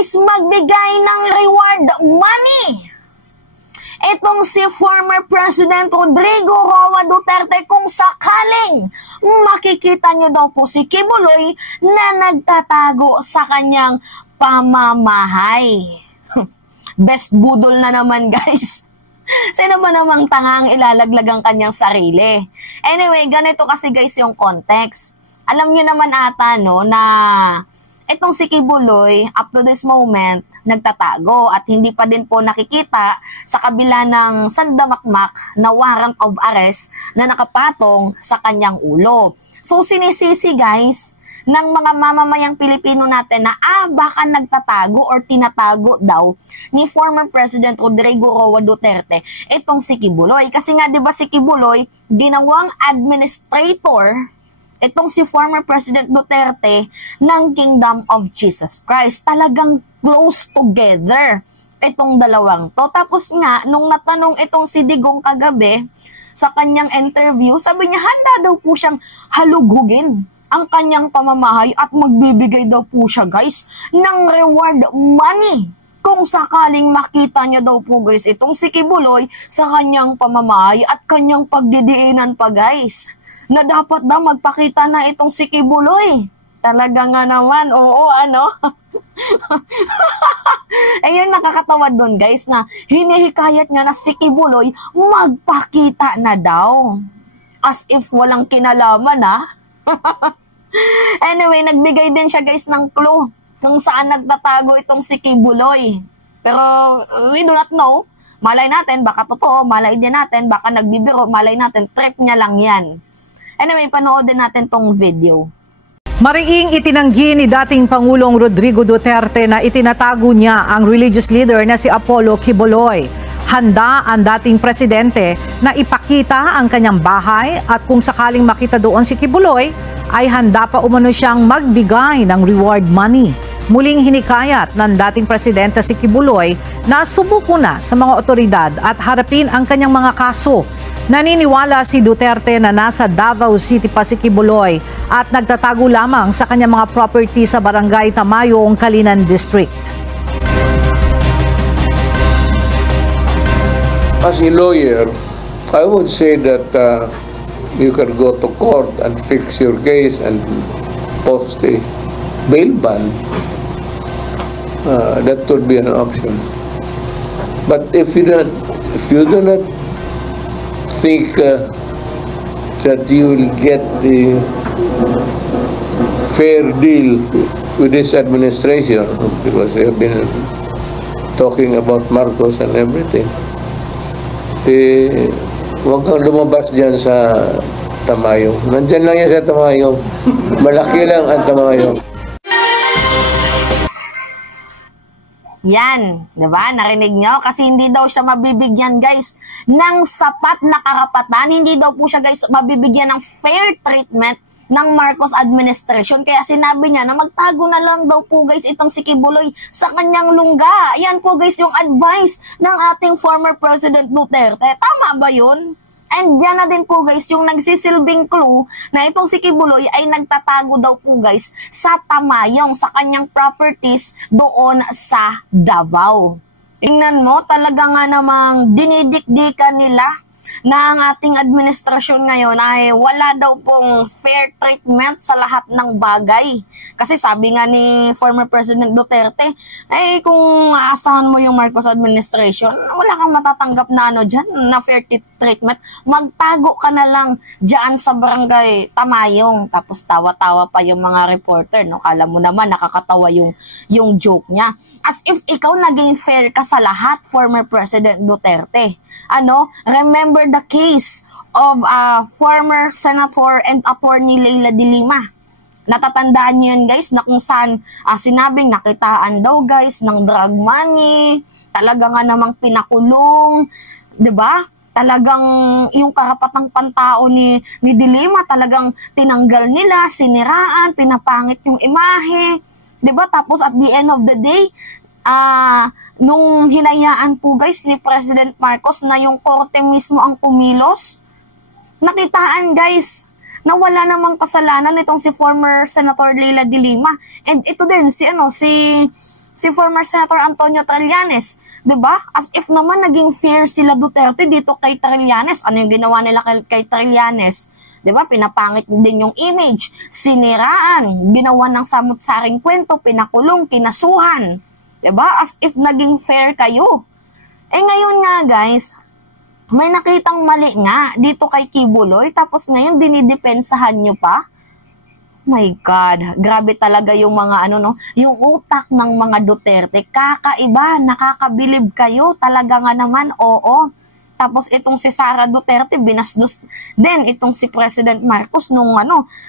guys magbigay ng reward money. Itong si former President Rodrigo Roa Duterte, kung sakaling makikita nyo daw po si Kibuloy na nagtatago sa kanyang pamamahay. Best budol na naman guys. Sino ba namang tangang ilalaglag ang kanyang sarili? Anyway, ganito kasi guys yung context. Alam nyo naman ata no, na itong si Kibuloy up to this moment nagtatago at hindi pa din po nakikita sa kabila ng sandamakmak na warrant of arrest na nakapatong sa kanyang ulo. So sinisisi guys ng mga mamamayang Pilipino natin na baka nagtatago or tinatago daw ni former President Rodrigo Roa Duterte itong si Kibuloy. Kasi nga 'di ba si Kibuloy ginawang administrator itong si former President Duterte ng Kingdom of Jesus Christ. Talagang close together itong dalawang to. Tapos nga, nung natanong itong si Digong kagabi sa kanyang interview, sabi niya handa daw po siyang halugugin ang kanyang pamamahay at magbibigay daw po siya guys ng reward money kung sakaling makita niya daw po guys itong si Kibuloy sa kanyang pamamahay at kanyang pagdidiinan pa guys. Na dapat daw magpakita na itong si Kibuloy. Talaga nga naman, oo, ano? Ayun, nakakatawa doon guys na hinihikayat niya na si Kibuloy magpakita na daw. As if walang kinalaman Anyway, nagbigay din siya guys ng clue kung saan nagtatago itong si Kibuloy. Pero we do not know. Malay natin, baka totoo. Malay din natin, baka nagbibiro. Malay natin, trip niya lang yan. Anyway, panoodin natin tong video. Mariing itinanggi ni dating Pangulong Rodrigo Duterte na itinatago niya ang religious leader na si Apollo Kibuloy. Handa ang dating presidente na ipakita ang kanyang bahay at kung sakaling makita doon si Kibuloy, ay handa pa umano siyang magbigay ng reward money. Muling hinikayat ng dating presidente si Kibuloy na subuko na sa mga otoridad at harapin ang kanyang mga kaso. Naniniwala si Duterte na nasa Davao City pa si Kibuloy at nagtatago lamang sa kanyang mga property sa Barangay Tamayong, Kalinan District. As a lawyer, I would say that you can go to court and fix your case and post a bail ban. That would be an option. But if you do not think that you will get the fair deal with this administration, because they have been talking about Marcos and everything, huwag kang lumabas dyan sa Tamayong. Nandyan lang yan sa Tamayong. Malaki lang ang Tamayong. Yan, 'di ba? Narinig nyo? Kasi hindi daw siya mabibigyan, guys, ng sapat na karapatan. Hindi daw po siya, guys, mabibigyan ng fair treatment ng Marcos administration. Kaya sinabi niya na magtago na lang daw po, guys, itong si Kibuloy sa kanyang lungga. Yan po, guys, yung advice ng ating former President Duterte. Tama ba yun? And yan na din po guys, yung nagsisilbing clue na itong si Kibuloy ay nagtatago daw po guys sa Tamayong, sa kanyang properties doon sa Davao. Tingnan mo, talaga nga namang dinidikdikan nila na ang ating administrasyon ngayon ay wala daw pong fair treatment sa lahat ng bagay. Kasi sabi nga ni former President Duterte, ay kung aasahan mo yung Marcos administration, wala kang matatanggap na dyan, na fair treatment. Magtago ka na lang dyan sa barangay Tamayong. Tapos tawa-tawa pa yung mga reporter, no? Kala mo naman nakakatawa yung joke niya. As if ikaw naging fair ka sa lahat, former President Duterte. Remember the case of former Senator and Attorney Leila de Lima. Natatandaan niyo yun guys, na kung saan sinabing nakitaan daw guys ng drug money, talaga nga namang pinakulong, 'di ba? Talagang yung karapatang pantao ni de Lima talagang tinanggal nila, siniraan, pinapangit yung imahe, 'di ba? Tapos at the end of the day, nung hinayaan po guys ni President Marcos na yung korte mismo ang kumilos, nakitaan guys na wala namang kasalanan itong si former Senator Leila de Lima. And ito din si si former Senator Antonio Trillanes. 'Di ba? As if naman naging fair sila Duterte dito kay Trillanes. Ano yung ginawa nila kay Trillanes? 'Di ba? Pinapangit din yung image, siniraan, ginawa ng samut-saring kwento, pinakulong, kinasuhan. 'Di ba? As if naging fair kayo. Ngayon nga guys, may nakitang mali nga dito kay Kibuloy, tapos ngayon dinidepensahan nyo pa. My God, grabe talaga yung mga yung utak ng mga Duterte. Kakaiba, nakakabilib kayo. Talaga nga naman, oo. Tapos itong si Sara Duterte, binasdos din itong si President Marcos nung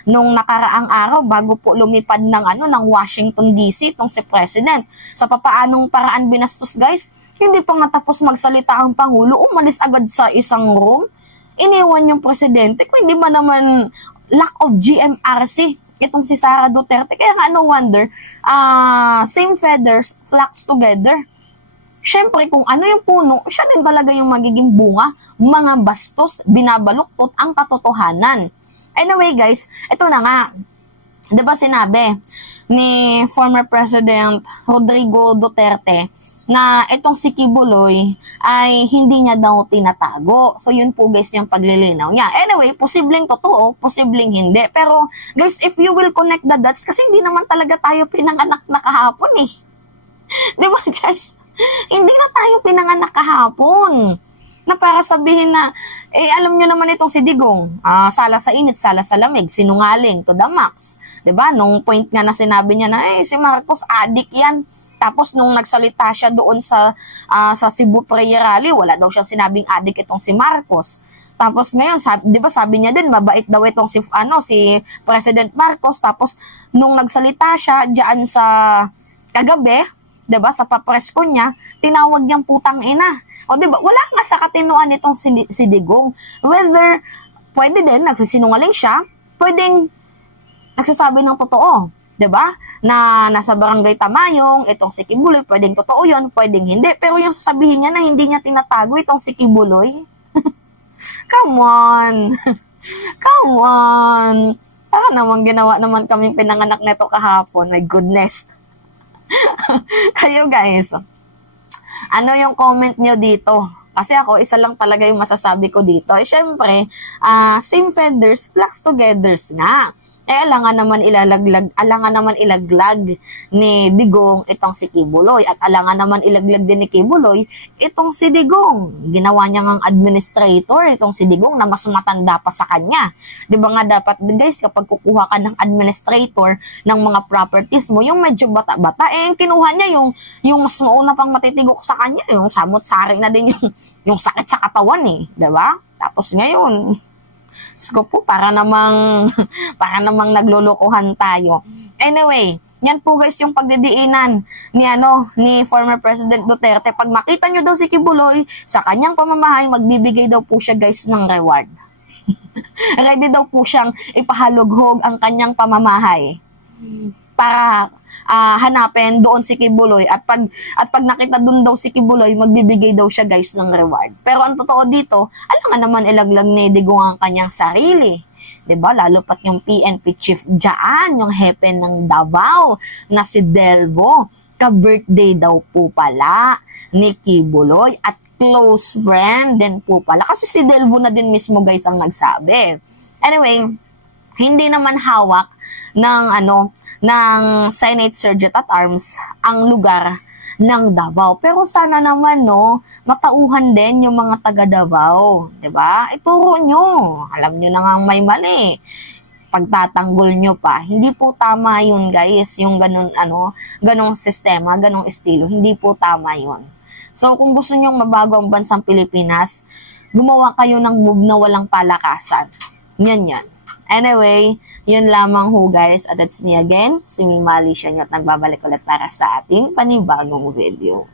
nakaraang araw bago po lumipad ng Washington DC itong si President. Sa papaanong paraan binastos guys? Hindi pa nga tapos magsalita ang Pangulo, umalis agad sa isang room, iniwan yung presidente. Kung hindi ba naman lack of GMRC itong si Sara Duterte. Kaya nga no wonder, same feathers flocks together. Siyempre kung ano yung puno, siya din talaga yung magiging bunga, mga bastos, binabaluktot ang katotohanan. Anyway guys, ito na nga. Diba sinabi ni former President Rodrigo Duterte na itong si Kibuloy ay hindi niya daw tinatago. So yun po guys yung paglilinaw niya. Anyway, posibleng totoo, posibleng hindi. Pero guys, if you will connect the dots, kasi hindi naman talaga tayo pinanganak na kahapon eh. Di ba guys? Hindi na tayo pinanganak kahapon. Na para sabihin na, alam nyo naman itong si Digong, sala sa init, sala sa lamig, sinungaling to the max. Diba? Nung point nga na sinabi niya na, si Marcos, addict yan. Tapos nung nagsalita siya doon sa Cebu Prayer Rally, wala daw siyang sinabing addict itong si Marcos. Tapos ngayon, 'di ba sabi niya din mabait daw itong si President Marcos. Tapos nung nagsalita siya diyan sa kagabi, 'di ba, sa papresko niya, tinawag niyang putang ina. O 'di ba, wala nga sa katinuan nitong si Digong. Whether pwede din nagsisinungaling siya, pwedeng nagsasabi ng totoo. 'Di ba? Na nasa barangay Tamayong, itong si Kibuloy, pwedeng totoo 'yon, pwedeng hindi. Pero yung sasabihin niya na hindi niya tinatago itong si Kibuloy, come on. Come on. Para naman ginawa naman kaming pinanganak nito kahapon. My goodness. Kayo guys, ano yung comment nyo dito? Kasi ako, isa lang talaga yung masasabi ko dito. Syempre, same feathers, flocks together nga. Alangan naman ilaglag ni Digong itong si Kibuloy. At alangan naman ilaglag din ni Kibuloy itong si Digong. Ginawa niya ng administrator itong si Digong na mas matanda pa sa kanya. Di ba nga dapat guys, kapag kukuha ka ng administrator ng mga properties mo, yung medyo bata-bata, kinuha niya yung mas mauna pang matitigok sa kanya, yung samot-sari na din yung sakit sa katawan di ba? Tapos ngayon, sko po, para namang naglulukuhan tayo. Anyway, yan po guys yung pagdidiinan ni former President Duterte. Pag makita nyo daw si Kibuloy sa kanyang pamamahay, magbibigay daw po siya guys ng reward. Ready daw po siyang ipahalughog ang kanyang pamamahay para hanapin doon si Kibuloy, at pag nakita doon daw si Kibuloy, magbibigay daw siya guys ng reward. Pero ang totoo dito, alam naman ilaglag ni Digong ang kanyang sarili. 'Di ba? Lalo pat yung PNP chief diyan, yung hepe ng Davao na si Delvo, ka-birthday daw po pala ni Kibuloy at close friend din po pala. Kasi si Delvo na din mismo guys ang nagsabi. Anyway, hindi naman hawak ng Senate Sergeant at Arms ang lugar ng Davao. Pero sana naman matauhan din yung mga taga Davao, 'di ba? Ituro nyo. Alam nyo na nga may mali. Pagtatanggol nyo pa. Hindi po tama yun, guys. Yung ganong sistema, ganong estilo. Hindi po tama yun. So, kung gusto nyo mabago ang bansang Pilipinas, gumawa kayo ng move na walang palakasan. Yan. Anyway, yun lamang ho guys. At that's me again, si Mimali Sianyot, nagbabalik ulit para sa ating panibagong video.